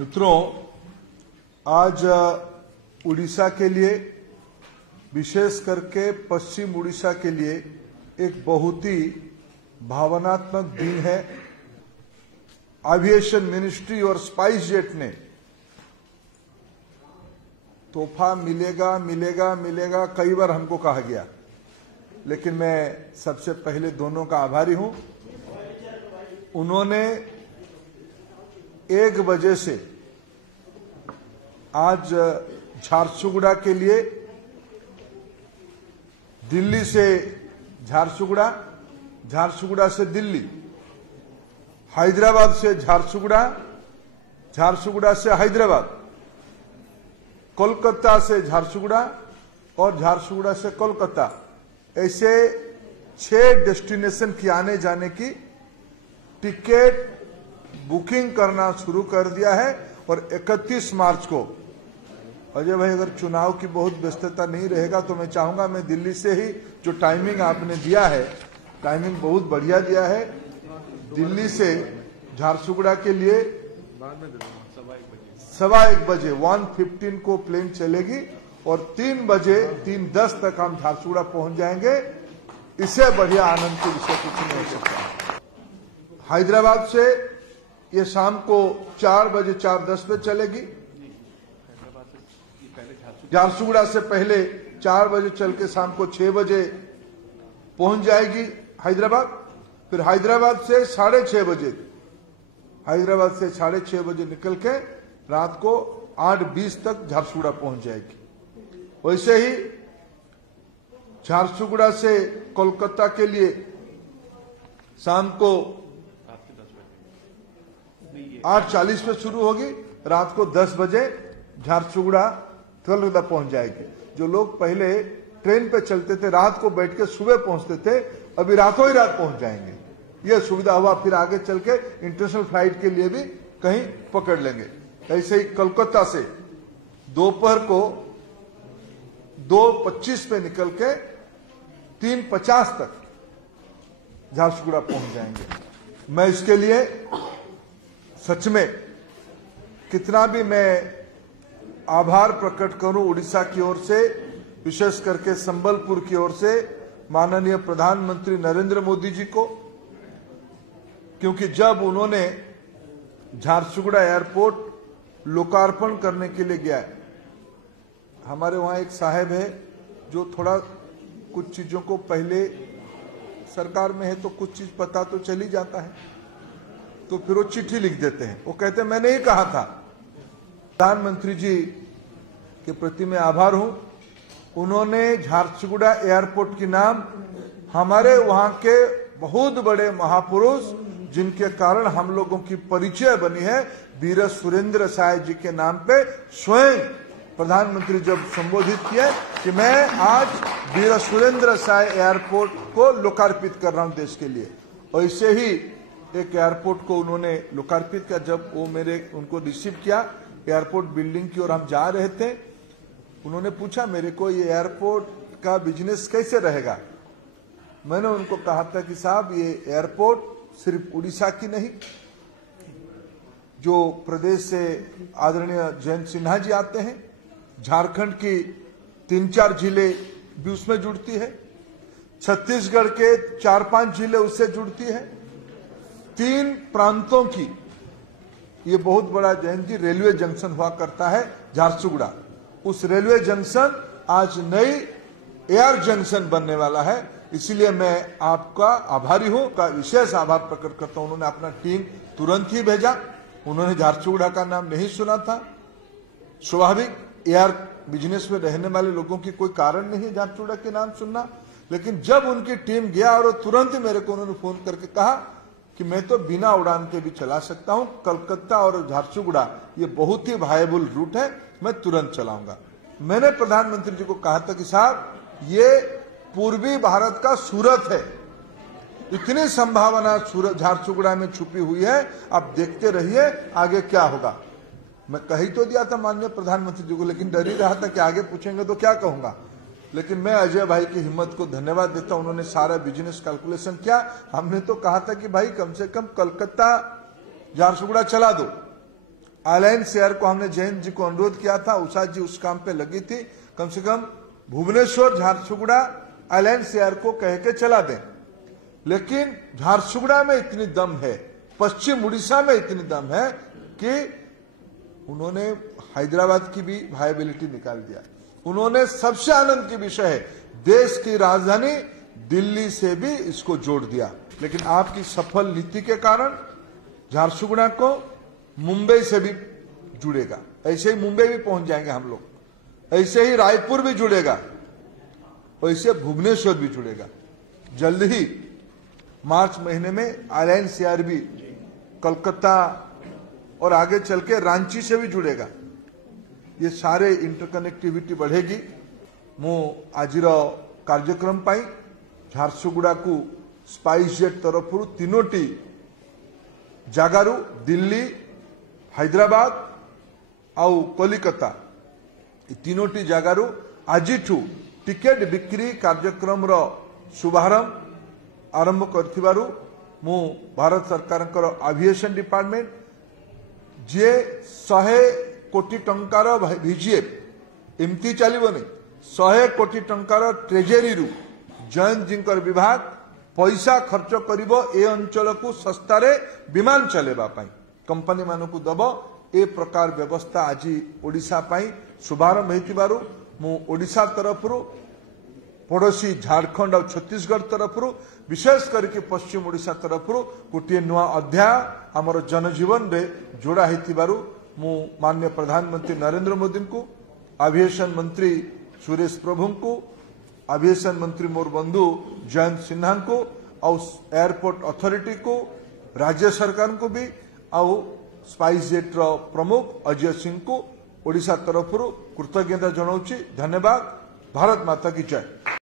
मित्रों, आज उड़ीसा के लिए, विशेष करके पश्चिम उड़ीसा के लिए एक बहुत ही भावनात्मक दिन है। एविएशन मिनिस्ट्री और स्पाइस जेट ने तोहफा मिलेगा मिलेगा मिलेगा कई बार हमको कहा गया, लेकिन मैं सबसे पहले दोनों का आभारी हूं। उन्होंने 1 बजे से आज झारसुगुड़ा के लिए, दिल्ली से झारसुगुड़ा, झारसुगुड़ा से दिल्ली, हैदराबाद से झारसुगुड़ा, झारसुगुड़ा से हैदराबाद, कोलकाता से झारसुगुड़ा और झारसुगुड़ा से कोलकाता, ऐसे 6 डेस्टिनेशन की आने जाने की टिकट बुकिंग करना शुरू कर दिया है। और 31 मार्च को, अजय भाई, अगर चुनाव की बहुत व्यस्तता नहीं रहेगा तो मैं चाहूंगा मैं दिल्ली से ही, जो टाइमिंग आपने दिया है, टाइमिंग बहुत बढ़िया दिया है। दिल्ली से झारसुगुड़ा के लिए 1:15 बजे 1:15 को प्लेन चलेगी और 3:10 तक हम झारसुगुड़ा पहुंच जाएंगे। इससे बढ़िया आनंद के विषय कुछ नहीं हो सकता। हैदराबाद से ये शाम को 4:10 पे चलेगी। झारसुगुड़ा से पहले 4 बजे चल के शाम को 6 बजे पहुंच जाएगी हैदराबाद। फिर हैदराबाद से 6:30 बजे, हैदराबाद से 6:30 बजे निकल के रात को 8:20 तक झारसुगुड़ा पहुंच जाएगी। वैसे ही झारसुगुड़ा से कोलकाता के लिए शाम को 8:40 पे शुरू होगी, रात को 10 बजे झारसुगुड़ा कोलकाता पहुंच जाएगी। जो लोग पहले ट्रेन पे चलते थे, रात को बैठ के सुबह पहुंचते थे, अभी रातों ही रात पहुंच जाएंगे। यह सुविधा हुआ, फिर आगे चल के इंटरनेशनल फ्लाइट के लिए भी कहीं पकड़ लेंगे। ऐसे ही कोलकाता से दोपहर को 2:25 पे निकल के 3:50 तक झारसुगुड़ा पहुंच जाएंगे। मैं इसके लिए सच में कितना भी मैं आभार प्रकट करूं उड़ीसा की ओर से, विशेष करके संबलपुर की ओर से माननीय प्रधानमंत्री नरेंद्र मोदी जी को, क्योंकि जब उन्होंने झारसुगुड़ा एयरपोर्ट लोकार्पण करने के लिए गया, हमारे वहां एक साहब है जो थोड़ा कुछ चीजों को, पहले सरकार में है तो कुछ चीज पता तो चल ही जाता है, तो फिर वो चिट्ठी लिख देते हैं। वो कहते हैं मैंने ही कहा था। प्रधानमंत्री जी के प्रति मैं आभार हूं। उन्होंने झारसुगुड़ा एयरपोर्ट के नाम हमारे वहां के बहुत बड़े महापुरुष, जिनके कारण हम लोगों की परिचय बनी है, वीर सुरेंद्र साय जी के नाम पे स्वयं प्रधानमंत्री जब संबोधित किया कि मैं आज वीर सुरेंद्र साय एयरपोर्ट को लोकार्पित कर रहा हूं देश के लिए। और ऐसे ही एक एयरपोर्ट को उन्होंने लोकार्पित किया। जब वो उनको रिसीव किया एयरपोर्ट बिल्डिंग की ओर हम जा रहे थे, उन्होंने पूछा मेरे को ये एयरपोर्ट का बिजनेस कैसे रहेगा। मैंने उनको कहा था कि साहब, ये एयरपोर्ट सिर्फ उड़ीसा की नहीं, जो प्रदेश से आदरणीय जयंत सिन्हा जी आते हैं, झारखंड की 3-4 जिले भी उसमें जुड़ती है, छत्तीसगढ़ के 4-5 जिले उससे जुड़ती है, 3 प्रांतों की ये बहुत बड़ा, जयंत जी, रेलवे जंक्शन हुआ करता है झारसुगुड़ा। उस रेलवे जंक्शन आज नई एयर जंक्शन बनने वाला है। इसलिए मैं आपका आभारी हूं, का विशेष आभार प्रकट करता हूं। उन्होंने अपना टीम तुरंत ही भेजा। उन्होंने झारसुगुड़ा का नाम नहीं सुना था। स्वाभाविक, एयर बिजनेस में रहने वाले लोगों की कोई कारण नहीं है झारसुगुड़ा के नाम सुनना, लेकिन जब उनकी टीम गया और तुरंत मेरे को उन्होंने फोन करके कहा कि मैं तो बिना उड़ान के भी चला सकता हूं, कलकत्ता और झारसुगुड़ा ये बहुत ही वायबल रूट है, मैं तुरंत चलाऊंगा। मैंने प्रधानमंत्री जी को कहा था कि साहब, ये पूर्वी भारत का सूरत है, इतनी संभावना सूरत झारसुगुड़ा में छुपी हुई है, आप देखते रहिए आगे क्या होगा। मैं कह ही तो दिया था माननीय प्रधानमंत्री जी को, लेकिन डर ही रहा था कि आगे पूछेंगे तो क्या कहूंगा। लेकिन मैं अजय भाई की हिम्मत को धन्यवाद देता हूं। उन्होंने सारा बिजनेस कैलकुलेशन किया। हमने तो कहा था कि भाई कम से कम कलकत्ता झारसुगुड़ा चला दो, अलायंस एयर को हमने जयंत जी को अनुरोध किया था, उषा जी उस काम पे लगी थी, कम से कम भुवनेश्वर झारसुगुड़ा अलायंस एयर को कह के चला दें। लेकिन झारसुगुड़ा में इतनी दम है, पश्चिम उड़ीसा में इतनी दम है कि उन्होंने हैदराबाद की भी वायबिलिटी निकाल दिया। उन्होंने सबसे आनंद की विषय है, देश की राजधानी दिल्ली से भी इसको जोड़ दिया। लेकिन आपकी सफल नीति के कारण झारसुगुड़ा को मुंबई से भी जुड़ेगा, ऐसे ही मुंबई भी पहुंच जाएंगे हम लोग, ऐसे ही रायपुर भी जुड़ेगा, वैसे भुवनेश्वर भी जुड़ेगा। जल्द ही मार्च महीने में अलायंस एयर भी कोलकाता और आगे चल के रांची से भी जुड़ेगा। ये सारे इंटरकनेक्टिविटी बढ़ेगी। मु आजिर कार्यक्रम पाई झारसुगुड़ा को स्पाइस जेट तरफ तीनोटी जगारू दिल्ली, हैदराबाद आउ कलिकता तीनोटी जगारू आजिठू टिकेट बिक्री कार्यक्रम रो शुभारंभ आरंभ करथिबारु मु भारत सरकार एविएशन डिपार्टमेंट जे 100 कोटी टंकार भिजीएफ एमती चलबनी 100 कोटी टंकार ट्रेजेरी रु जयंत जी विभाग पैसा खर्च करिबो ए अंचल को सस्तारे विमान चलेबा पाई कंपनी मानकु दबो। ए प्रकार व्यवस्था आज ओडिशा पाई शुभारंभ हेतिबारु मु ओडिशा तरफरु पड़ोसी झारखंड और छत्तीसगढ़ तरफरु विशेष करके पश्चिम ओडिशा तरफरु गोटे नुआ अध्याय आमर जनजीवन रे जोड़ा हेतिबारु मु माननीय प्रधानमंत्री नरेंद्र मोदी को, एविएशन मंत्री सुरेश प्रभु को, एविएशन मंत्री मोर बंधु जयंत सिन्हा को और एयरपोर्ट अथॉरिटी को, राज्य सरकार को भी आउ स्पाइस जेट रो प्रमुख अजय सिंह को ओडिशा तरफरु कृतज्ञता जनाउछि। धन्यवाद। भारत माता की जय।